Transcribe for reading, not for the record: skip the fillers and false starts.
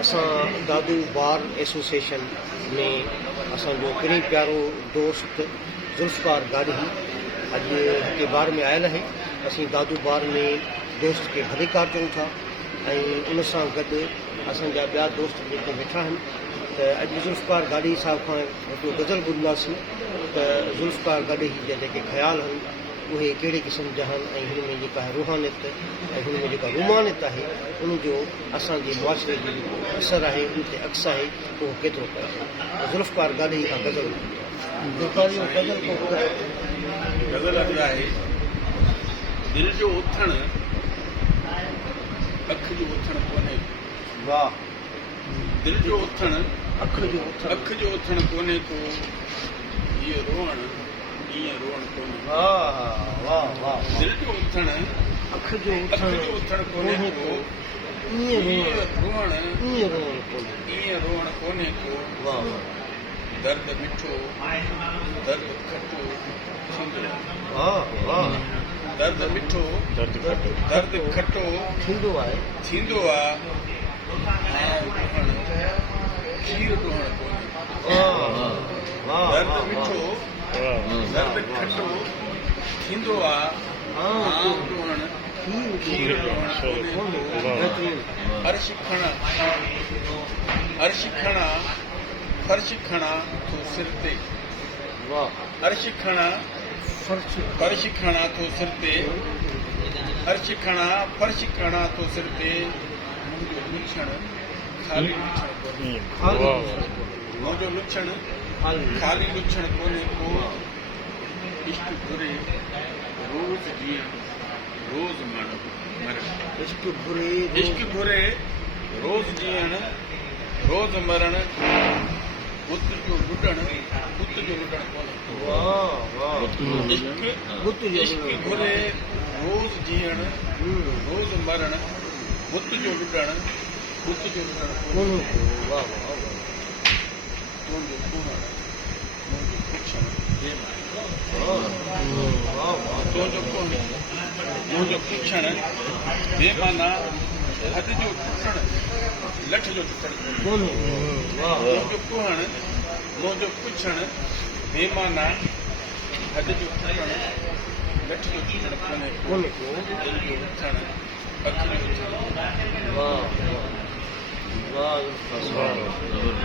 असां दादू bar association में असांजो पिणी प्यारो दोस्त ज़ुल्फ़कार गाॾी अॼु हिते बार में आयल आहे। असीं दादू बार में दोस्त खे भलेकार चऊं था ऐं उन सां गॾु असांजा ॿिया दोस्त जेके वेठा आहिनि त अॼु ज़ुल्फ़कार गाॾी साहिब खां हिकिड़ो गज़ल ॿुधंदासीं त ज़ुल्फ़कार गाॾी जा जेके ख़्याल आहिनि उहे कहिड़े क़िस्म जा आहिनि ऐं हिन में जेका रूहानियत ऐं हिन में जेका रुमानियत आहे उनजो असांजे मुआशिरे जो जेको असरु आहे उन ते अक्स आहे उहो केतिरो करे ज़ुल्फ़कार गाॾी खां गज़ल गज़ल आहे दिलि जो उथण अखि जो उथण कोन्हे। वाह। दिलि जो उथण अखि जो उथण कोन्हे को हीअ रोअण ईअं रोअण कोन्हे। वाह वाह वाह। दिलि जो उथण अखि जो उथण कोन्हे को ईअं रोअण कोन्हे को। वाह। दर्द मिठो दर्द खटो थींदो। वाह वाह। दर्द मिठो दर्द खटो थींदो आहे खीर ॾोहण कोन्हे। दर्द मिठो दर्द खटो थींदो आहे खीर ॾोहण कोन्हे। फर्श खणा तो सिर ते। अर्श खणा फर्श खणा तो सिर ते। अर्श खणा फर्श खणा तो सिर ते। मुंहिंजो लुछण खाली लुछण कोन्हे। मुंहिंजो लुछण खाली लुछण कोन्हे को। इश्क घुरे रोज़ जीअण रोज़ मरण। इश्क घुरे रोज़ जीअण रोज़ मरण। बुत जो लुटण कोन्हे। इश्क घुरे रोज़ जीअण रोज़ मरण। बुत जो लुटण कोन्हे। मुंहिंजो पुछण बेमाना हद जो टुटण लठ जो टुटण कोन्हे। मुंहिंजो पुछण बेमाना हद जो टुटण लठ जो टुटण कोन्हे। दिलि जो उथण अखि जो उथण।